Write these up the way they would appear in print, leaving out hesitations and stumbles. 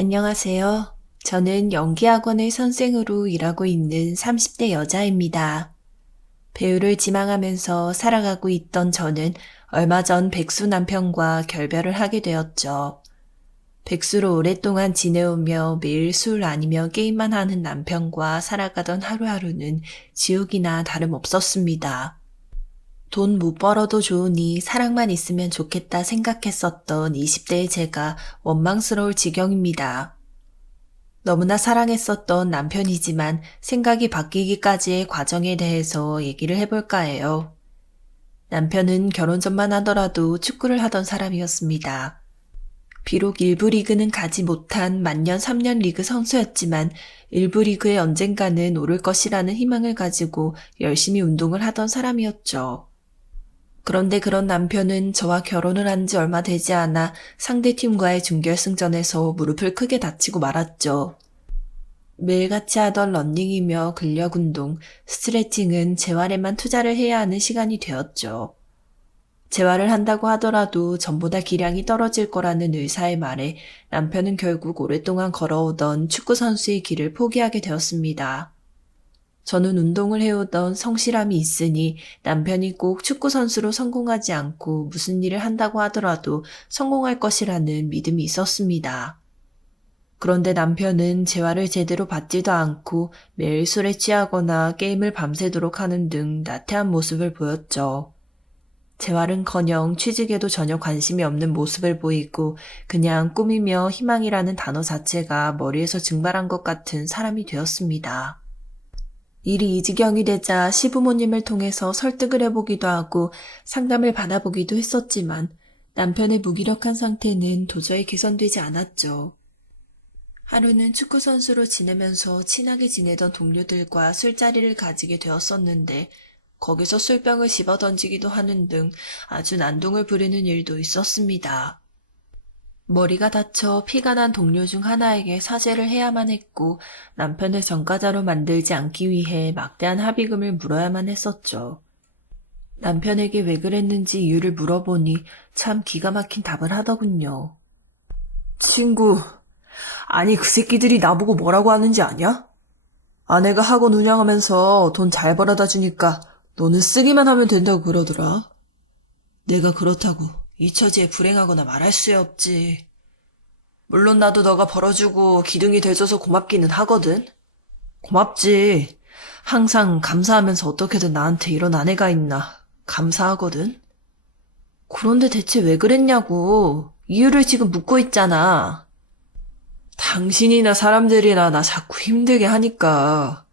안녕하세요. 저는 연기학원의 선생으로 일하고 있는 30대 여자입니다. 배우를 지망하면서 살아가고 있던 저는 얼마 전 백수 남편과 결별을 하게 되었죠. 백수로 오랫동안 지내오며 매일 술 아니면 게임만 하는 남편과 살아가던 하루하루는 지옥이나 다름없었습니다. 돈 못 벌어도 좋으니 사랑만 있으면 좋겠다 생각했었던 20대의 제가 원망스러울 지경입니다. 너무나 사랑했었던 남편이지만 생각이 바뀌기까지의 과정에 대해서 얘기를 해볼까 해요. 남편은 결혼 전만 하더라도 축구를 하던 사람이었습니다. 비록 일부 리그는 가지 못한 만년 3년 리그 선수였지만 일부 리그에 언젠가는 오를 것이라는 희망을 가지고 열심히 운동을 하던 사람이었죠. 그런데 그런 남편은 저와 결혼을 한 지 얼마 되지 않아 상대팀과의 준결승전에서 무릎을 크게 다치고 말았죠. 매일같이 하던 러닝이며 근력 운동, 스트레칭은 재활에만 투자를 해야 하는 시간이 되었죠. 재활을 한다고 하더라도 전보다 기량이 떨어질 거라는 의사의 말에 남편은 결국 오랫동안 걸어오던 축구선수의 길을 포기하게 되었습니다. 저는 운동을 해오던 성실함이 있으니 남편이 꼭 축구선수로 성공하지 않고 무슨 일을 한다고 하더라도 성공할 것이라는 믿음이 있었습니다. 그런데 남편은 재활을 제대로 받지도 않고 매일 술에 취하거나 게임을 밤새도록 하는 등 나태한 모습을 보였죠. 재활은커녕 취직에도 전혀 관심이 없는 모습을 보이고 그냥 꿈이며 희망이라는 단어 자체가 머리에서 증발한 것 같은 사람이 되었습니다. 일이 이 지경이 되자 시부모님을 통해서 설득을 해보기도 하고 상담을 받아보기도 했었지만 남편의 무기력한 상태는 도저히 개선되지 않았죠. 하루는 축구선수로 지내면서 친하게 지내던 동료들과 술자리를 가지게 되었었는데 거기서 술병을 집어던지기도 하는 등 아주 난동을 부리는 일도 있었습니다. 머리가 다쳐 피가 난 동료 중 하나에게 사죄를 해야만 했고 남편을 전과자로 만들지 않기 위해 막대한 합의금을 물어야만 했었죠. 남편에게 왜 그랬는지 이유를 물어보니 참 기가 막힌 답을 하더군요. 친구, 아니 그 새끼들이 나보고 뭐라고 하는지 아냐? 아내가 학원 운영하면서 돈 잘 벌어다 주니까 너는 쓰기만 하면 된다고 그러더라. 내가 그렇다고 이 처지에 불행하거나 말할 수야 없지. 물론 나도 너가 벌어주고 기둥이 돼줘서 고맙기는 하거든. 고맙지. 항상 감사하면서 어떻게든 나한테 이런 아내가 있나 감사하거든. 그런데 대체 왜 그랬냐고. 이유를 지금 묻고 있잖아. 당신이나 사람들이나 나 자꾸 힘들게 하니까.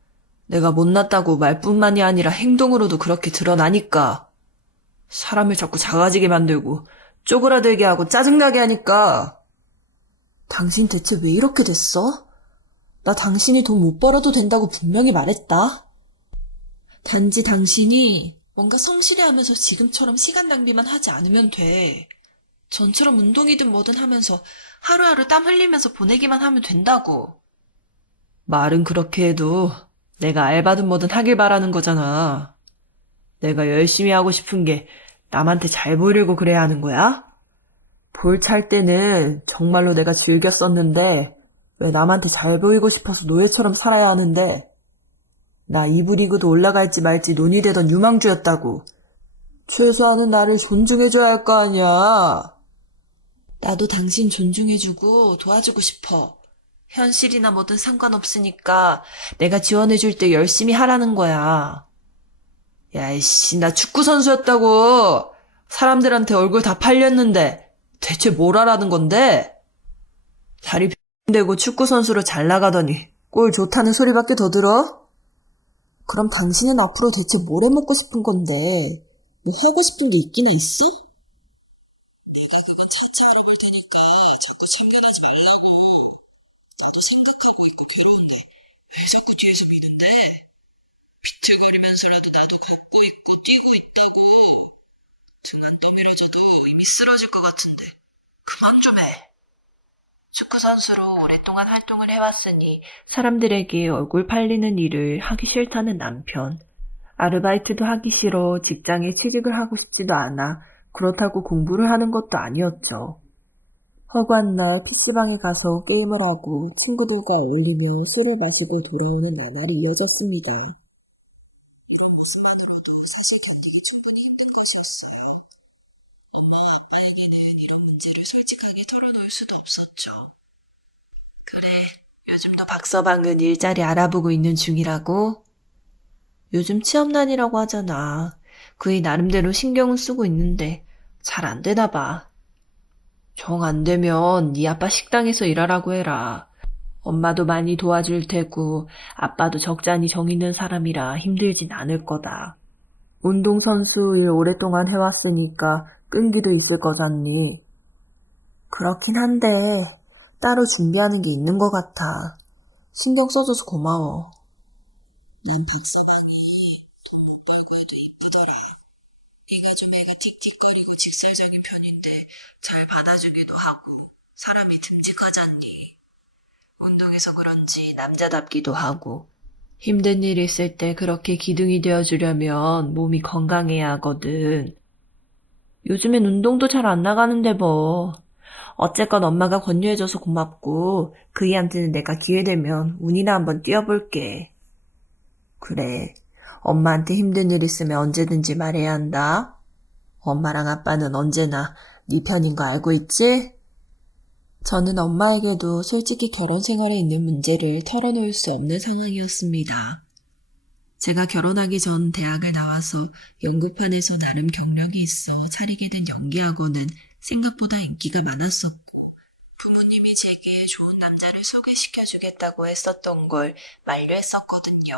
내가 못났다고 말뿐만이 아니라 행동으로도 그렇게 드러나니까. 사람을 자꾸 작아지게 만들고 쪼그라들게 하고 짜증나게 하니까. 당신 대체 왜 이렇게 됐어? 나 당신이 돈 못 벌어도 된다고 분명히 말했다. 단지 당신이 뭔가 성실해하면서 지금처럼 시간 낭비만 하지 않으면 돼. 전처럼 운동이든 뭐든 하면서 하루하루 땀 흘리면서 보내기만 하면 된다고. 말은 그렇게 해도 내가 알바든 뭐든 하길 바라는 거잖아. 내가 열심히 하고 싶은 게 남한테 잘 보이려고 그래야 하는 거야? 볼 찰 때는 정말로 내가 즐겼었는데 왜 남한테 잘 보이고 싶어서 노예처럼 살아야 하는데 나 2부 리그도 올라갈지 말지 논의되던 유망주였다고. 최소한은 나를 존중해줘야 할 거 아니야. 나도 당신 존중해주고 도와주고 싶어. 현실이나 뭐든 상관없으니까 내가 지원해줄 때 열심히 하라는 거야. 야, 이씨, 나 축구 선수였다고. 사람들한테 얼굴 다 팔렸는데 대체 뭘 하라는 건데? 다리 되고 축구 선수로 잘 나가더니 골 좋다는 소리밖에 더 들어? 그럼 당신은 앞으로 대체 뭘 해먹고 싶은 건데? 뭐 하고 싶은 게 있긴 있어? 비틀거리면서라도 나도 걷고 있고 뛰고 있다고. 등 안 떠밀어져도 이미 쓰러질 것 같은데. 그만 좀 해. 축구 선수로 오랫동안 활동을 해왔으니 사람들에게 얼굴 팔리는 일을 하기 싫다는 남편. 아르바이트도 하기 싫어 직장에 취직을 하고 싶지도 않아 그렇다고 공부를 하는 것도 아니었죠. 허구한 날 PC방에 가서 게임을 하고 친구들과 어울리며 술을 마시고 돌아오는 나날이 이어졌습니다. 이런 모습만으로도 사실 견디기 충분히 힘든 것이었어요. 엄마에게는 이런 문제를 솔직하게 털어놓을 수도 없었죠. 그래, 요즘도 박서방은 일자리 알아보고 있는 중이라고? 요즘 취업난이라고 하잖아. 그이 나름대로 신경을 쓰고 있는데 잘 안 되나 봐. 정 안 되면 네 아빠 식당에서 일하라고 해라. 엄마도 많이 도와줄 테고 아빠도 적잖이 정 있는 사람이라 힘들진 않을 거다. 운동선수 일 오랫동안 해왔으니까 끈기도 있을 거잖니. 그렇긴 한데 따로 준비하는 게 있는 것 같아. 신경 써줘서 고마워. 난 박서방이 말과도 이쁘더라. 얘가 좀 애가 틱틱거리고 직설적인 편인데 잘 받아주기도 하고 사람이 듬직하잖니. 운동해서 그런지 남자답기도 하고 힘든 일 있을 때 그렇게 기둥이 되어주려면 몸이 건강해야 하거든. 요즘엔 운동도 잘 안 나가는데 뭐. 어쨌건 엄마가 권유해줘서 고맙고 그이한테는 내가 기회되면 운이나 한번 띄워볼게. 그래. 엄마한테 힘든 일 있으면 언제든지 말해야 한다. 엄마랑 아빠는 언제나 네 편인 거 알고 있지? 저는 엄마에게도 솔직히 결혼 생활에 있는 문제를 털어놓을 수 없는 상황이었습니다. 제가 결혼하기 전 대학을 나와서 연극판에서 나름 경력이 있어 차리게 된 연기학원은 생각보다 인기가 많았었고 부모님이 제게 좋은 남자를 소개시켜주겠다고 했었던 걸 만류했었거든요.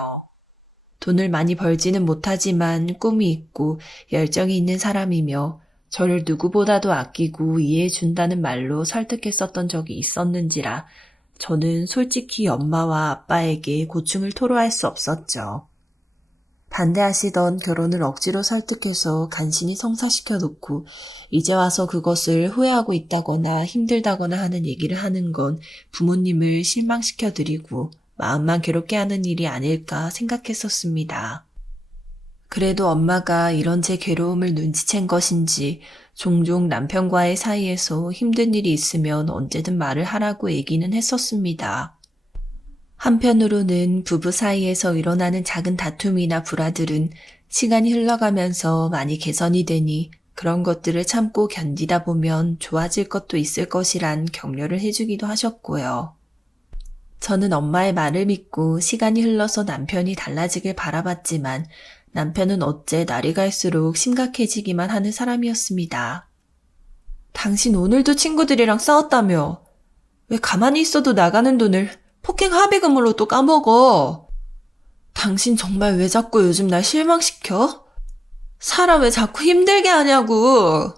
돈을 많이 벌지는 못하지만 꿈이 있고 열정이 있는 사람이며 저를 누구보다도 아끼고 이해해준다는 말로 설득했었던 적이 있었는지라 저는 솔직히 엄마와 아빠에게 고충을 토로할 수 없었죠. 반대하시던 결혼을 억지로 설득해서 간신히 성사시켜 놓고 이제 와서 그것을 후회하고 있다거나 힘들다거나 하는 얘기를 하는 건 부모님을 실망시켜 드리고 마음만 괴롭게 하는 일이 아닐까 생각했었습니다. 그래도 엄마가 이런 제 괴로움을 눈치챈 것인지 종종 남편과의 사이에서 힘든 일이 있으면 언제든 말을 하라고 얘기는 했었습니다. 한편으로는 부부 사이에서 일어나는 작은 다툼이나 불화들은 시간이 흘러가면서 많이 개선이 되니 그런 것들을 참고 견디다 보면 좋아질 것도 있을 것이란 격려를 해주기도 하셨고요. 저는 엄마의 말을 믿고 시간이 흘러서 남편이 달라지길 바라봤지만 남편은 어째 날이 갈수록 심각해지기만 하는 사람이었습니다. 당신 오늘도 친구들이랑 싸웠다며? 왜 가만히 있어도 나가는 돈을 폭행 합의금으로 또 까먹어? 당신 정말 왜 자꾸 요즘 날 실망시켜? 사람 왜 자꾸 힘들게 하냐고.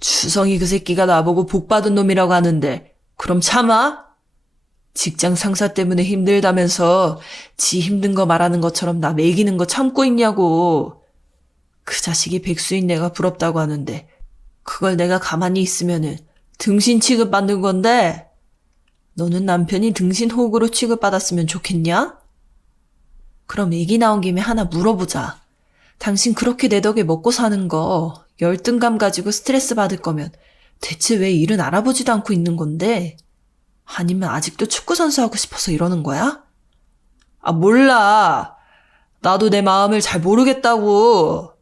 주성이 그 새끼가 나보고 복 받은 놈이라고 하는데 그럼 참아? 직장 상사 때문에 힘들다면서 지 힘든 거 말하는 것처럼 나 매기는 거 참고 있냐고. 그 자식이 백수인 내가 부럽다고 하는데 그걸 내가 가만히 있으면은 등신 취급받는 건데 너는 남편이 등신 호구로 취급받았으면 좋겠냐? 그럼 얘기 나온 김에 하나 물어보자. 당신 그렇게 내 덕에 먹고 사는 거 열등감 가지고 스트레스 받을 거면 대체 왜 일은 알아보지도 않고 있는 건데? 아니면 아직도 축구 선수 하고 싶어서 이러는 거야? 아, 몰라. 나도 내 마음을 잘 모르겠다고.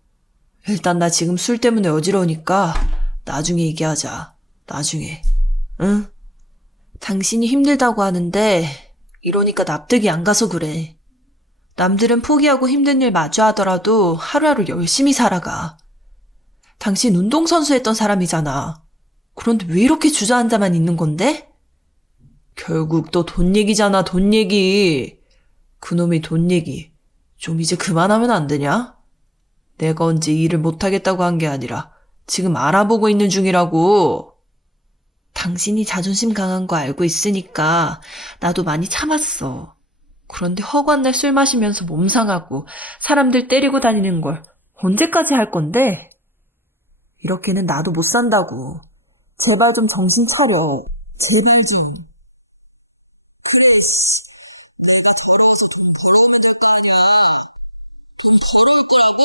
일단 나 지금 술 때문에 어지러우니까 나중에 얘기하자. 나중에. 응? 당신이 힘들다고 하는데 이러니까 납득이 안 가서 그래. 남들은 포기하고 힘든 일 마주하더라도 하루하루 열심히 살아가. 당신 운동선수 했던 사람이잖아. 그런데 왜 이렇게 주저앉아만 있는 건데? 결국 또 돈 얘기잖아, 돈 얘기. 그놈이 돈 얘기. 좀 이제 그만하면 안 되냐? 내가 언제 일을 못하겠다고 한 게 아니라 지금 알아보고 있는 중이라고. 당신이 자존심 강한 거 알고 있으니까 나도 많이 참았어. 그런데 허구한 날 술 마시면서 몸 상하고 사람들 때리고 다니는 걸 언제까지 할 건데? 이렇게는 나도 못 산다고. 제발 좀 정신 차려. 제발 좀. 그래, 내가 더러워서 돈 벌어오면 될 거 아니야. 돈 벌어오더라고.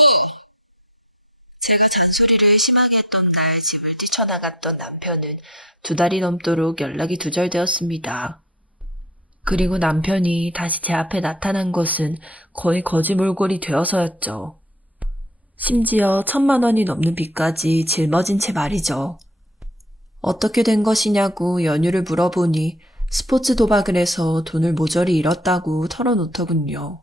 제가 잔소리를 심하게 했던 날 집을 뛰쳐나갔던 남편은 2달이 넘도록 연락이 두절되었습니다. 그리고 남편이 다시 제 앞에 나타난 것은 거의 거지몰골이 되어서였죠. 심지어 1,000만 원이 넘는 빚까지 짊어진 채 말이죠. 어떻게 된 것이냐고 연유를 물어보니 스포츠 도박을 해서 돈을 모조리 잃었다고 털어놓더군요.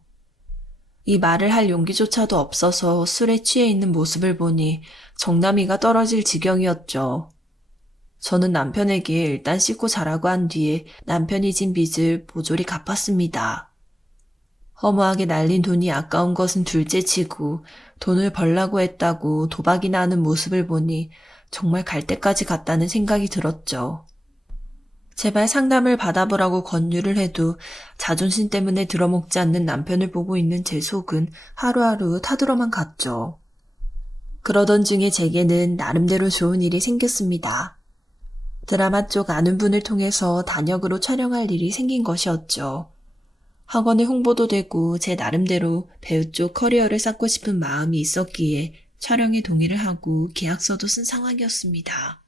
이 말을 할 용기조차도 없어서 술에 취해 있는 모습을 보니 정남이가 떨어질 지경이었죠. 저는 남편에게 일단 씻고 자라고 한 뒤에 남편이 진 빚을 모조리 갚았습니다. 허무하게 날린 돈이 아까운 것은 둘째치고 돈을 벌라고 했다고 도박이나 하는 모습을 보니 정말 갈 때까지 갔다는 생각이 들었죠. 제발 상담을 받아보라고 권유를 해도 자존심 때문에 들어먹지 않는 남편을 보고 있는 제 속은 하루하루 타들어만 갔죠. 그러던 중에 제게는 나름대로 좋은 일이 생겼습니다. 드라마 쪽 아는 분을 통해서 단역으로 촬영할 일이 생긴 것이었죠. 학원의 홍보도 되고 제 나름대로 배우 쪽 커리어를 쌓고 싶은 마음이 있었기에 촬영에 동의를 하고 계약서도 쓴 상황이었습니다.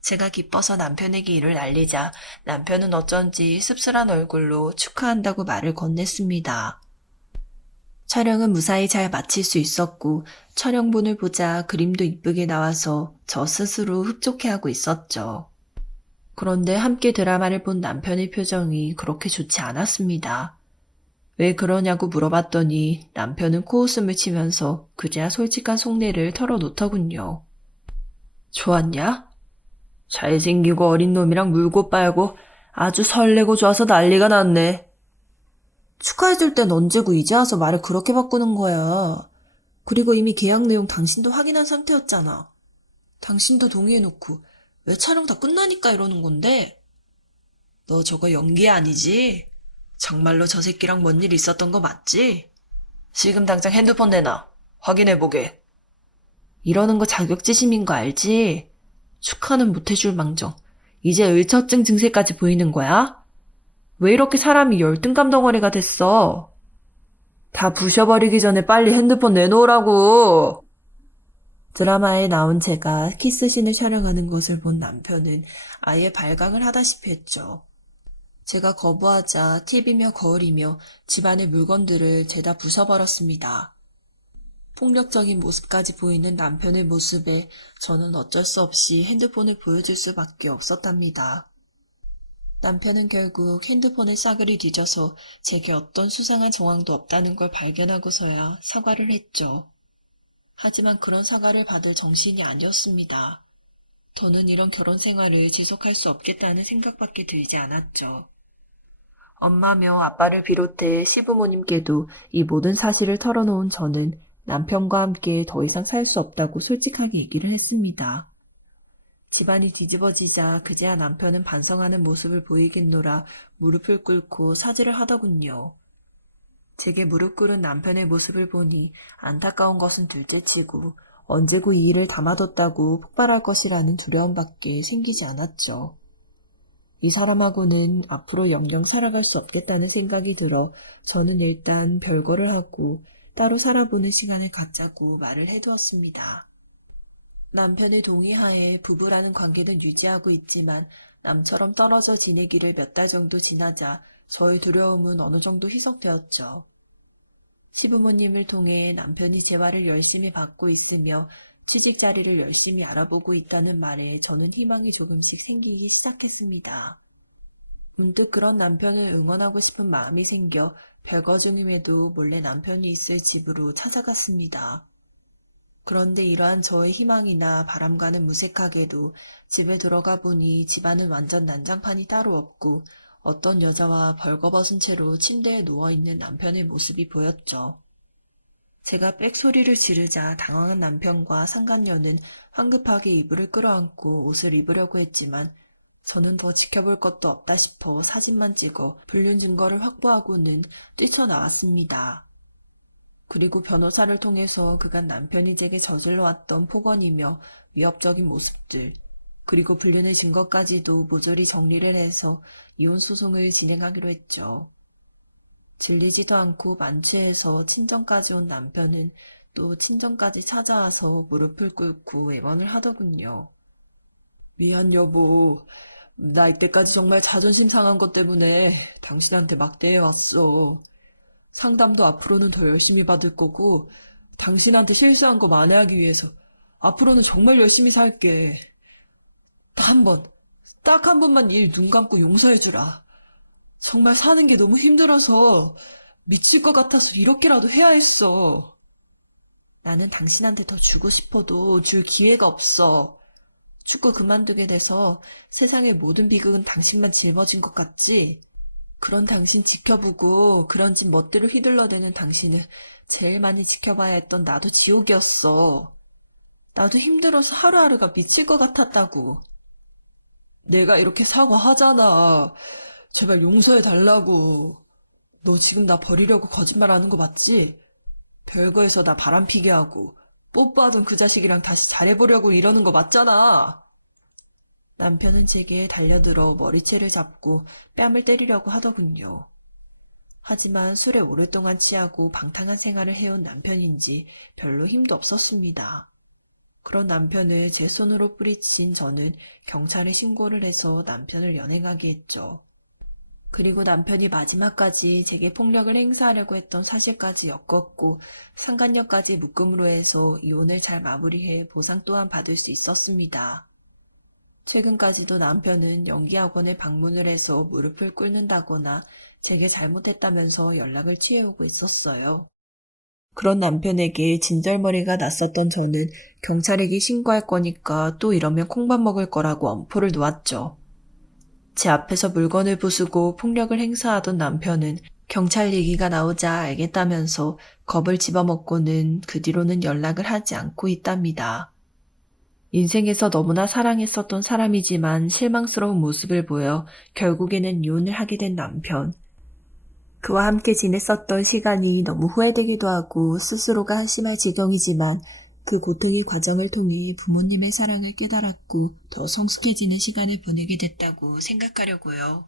제가 기뻐서 남편에게 일을 알리자 남편은 어쩐지 씁쓸한 얼굴로 축하한다고 말을 건넸습니다. 촬영은 무사히 잘 마칠 수 있었고 촬영본을 보자 그림도 이쁘게 나와서 저 스스로 흡족해하고 있었죠. 그런데 함께 드라마를 본 남편의 표정이 그렇게 좋지 않았습니다. 왜 그러냐고 물어봤더니 남편은 코웃음을 치면서 그제야 솔직한 속내를 털어놓더군요. 좋았냐? 잘생기고 어린 놈이랑 물고 빨고 아주 설레고 좋아서 난리가 났네. 축하해줄 땐 언제고 이제 와서 말을 그렇게 바꾸는 거야. 그리고 이미 계약 내용 당신도 확인한 상태였잖아. 당신도 동의해놓고 왜 촬영 다 끝나니까 이러는 건데? 너 저거 연기 아니지? 정말로 저 새끼랑 뭔 일 있었던 거 맞지? 지금 당장 핸드폰 내놔. 확인해보게. 이러는 거 자격지심인 거 알지? 축하는 못해줄 망정. 이제 의처증 증세까지 보이는 거야? 왜 이렇게 사람이 열등감 덩어리가 됐어? 다 부셔버리기 전에 빨리 핸드폰 내놓으라고. 드라마에 나온 제가 키스신을 촬영하는 것을 본 남편은 아예 발광을 하다시피 했죠. 제가 거부하자 TV며 거울이며 집안의 물건들을 죄다 부숴버렸습니다. 폭력적인 모습까지 보이는 남편의 모습에 저는 어쩔 수 없이 핸드폰을 보여줄 수밖에 없었답니다. 남편은 결국 핸드폰의 싸그리 뒤져서 제게 어떤 수상한 정황도 없다는 걸 발견하고서야 사과를 했죠. 하지만 그런 사과를 받을 정신이 아니었습니다. 더는 이런 결혼 생활을 지속할 수 없겠다는 생각밖에 들지 않았죠. 엄마며 아빠를 비롯해 시부모님께도 이 모든 사실을 털어놓은 저는 남편과 함께 더 이상 살 수 없다고 솔직하게 얘기를 했습니다. 집안이 뒤집어지자 그제야 남편은 반성하는 모습을 보이겠노라 무릎을 꿇고 사죄를 하더군요. 제게 무릎 꿇은 남편의 모습을 보니 안타까운 것은 둘째치고 언제고 이 일을 담아뒀다고 폭발할 것이라는 두려움밖에 생기지 않았죠. 이 사람하고는 앞으로 영영 살아갈 수 없겠다는 생각이 들어 저는 일단 별거를 하고 따로 살아보는 시간을 갖자고 말을 해두었습니다. 남편의 동의하에 부부라는 관계는 유지하고 있지만 남처럼 떨어져 지내기를 몇 달 정도 지나자 저의 두려움은 어느 정도 희석되었죠. 시부모님을 통해 남편이 재활을 열심히 받고 있으며 취직 자리를 열심히 알아보고 있다는 말에 저는 희망이 조금씩 생기기 시작했습니다. 문득 그런 남편을 응원하고 싶은 마음이 생겨 별거 중임에도 몰래 남편이 있을 집으로 찾아갔습니다. 그런데 이러한 저의 희망이나 바람과는 무색하게도 집에 들어가 보니 집안은 완전 난장판이 따로 없고 어떤 여자와 벌거벗은 채로 침대에 누워있는 남편의 모습이 보였죠. 제가 빽소리를 지르자 당황한 남편과 상간녀는 황급하게 이불을 끌어안고 옷을 입으려고 했지만 저는 더 지켜볼 것도 없다 싶어 사진만 찍어 불륜 증거를 확보하고는 뛰쳐나왔습니다. 그리고 변호사를 통해서 그간 남편이 제게 저질러왔던 폭언이며 위협적인 모습들, 그리고 불륜의 증거까지도 모조리 정리를 해서 이혼 소송을 진행하기로 했죠. 질리지도 않고 만취해서 친정까지 온 남편은 또 친정까지 찾아와서 무릎을 꿇고 애원을 하더군요. 미안, 여보. 나 이때까지 정말 자존심 상한 것 때문에 당신한테 막대해왔어. 상담도 앞으로는 더 열심히 받을 거고, 당신한테 실수한 거 만회하기 위해서 앞으로는 정말 열심히 살게. 딱 한 번만 일 눈 감고 용서해주라. 정말 사는 게 너무 힘들어서 미칠 것 같아서 이렇게라도 해야 했어. 나는 당신한테 더 주고 싶어도 줄 기회가 없어. 축구 그만두게 돼서 세상의 모든 비극은 당신만 짊어진 것 같지? 그런 당신 지켜보고 그런 집 멋들을 휘둘러대는 당신을 제일 많이 지켜봐야 했던 나도 지옥이었어. 나도 힘들어서 하루하루가 미칠 것 같았다고. 내가 이렇게 사과하잖아. 제발 용서해달라고. 너 지금 나 버리려고 거짓말하는 거 맞지? 별거에서 나 바람피게 하고 뽀뽀하던 그 자식이랑 다시 잘해보려고 이러는 거 맞잖아. 남편은 제게 달려들어 머리채를 잡고 뺨을 때리려고 하더군요. 하지만 술에 오랫동안 취하고 방탕한 생활을 해온 남편인지 별로 힘도 없었습니다. 그런 남편을 제 손으로 뿌리친 저는 경찰에 신고를 해서 남편을 연행하게 했죠. 그리고 남편이 마지막까지 제게 폭력을 행사하려고 했던 사실까지 엮었고 상간녀까지 묶음으로 해서 이혼을 잘 마무리해 보상 또한 받을 수 있었습니다. 최근까지도 남편은 연기학원에 방문을 해서 무릎을 꿇는다거나 제게 잘못했다면서 연락을 취해오고 있었어요. 그런 남편에게 진절머리가 났었던 저는 경찰에게 신고할 거니까 또 이러면 콩밥 먹을 거라고 엄포를 놓았죠. 제 앞에서 물건을 부수고 폭력을 행사하던 남편은 경찰 얘기가 나오자 알겠다면서 겁을 집어먹고는 그 뒤로는 연락을 하지 않고 있답니다. 인생에서 너무나 사랑했었던 사람이지만 실망스러운 모습을 보여 결국에는 이혼을 하게 된 남편. 그와 함께 지냈었던 시간이 너무 후회되기도 하고 스스로가 한심할 지경이지만 그 고통의 과정을 통해 부모님의 사랑을 깨달았고 더 성숙해지는 시간을 보내게 됐다고 생각하려고요.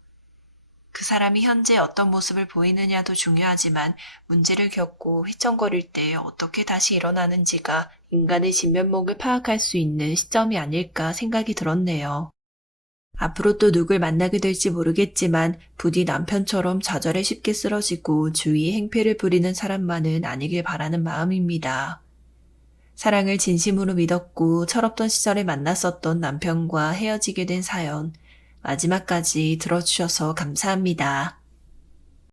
그 사람이 현재 어떤 모습을 보이느냐도 중요하지만 문제를 겪고 휘청거릴 때 어떻게 다시 일어나는지가 인간의 진면목을 파악할 수 있는 시점이 아닐까 생각이 들었네요. 앞으로 또 누굴 만나게 될지 모르겠지만 부디 남편처럼 좌절에 쉽게 쓰러지고 주위에 행패를 부리는 사람만은 아니길 바라는 마음입니다. 사랑을 진심으로 믿었고 철없던 시절에 만났었던 남편과 헤어지게 된 사연, 마지막까지 들어주셔서 감사합니다.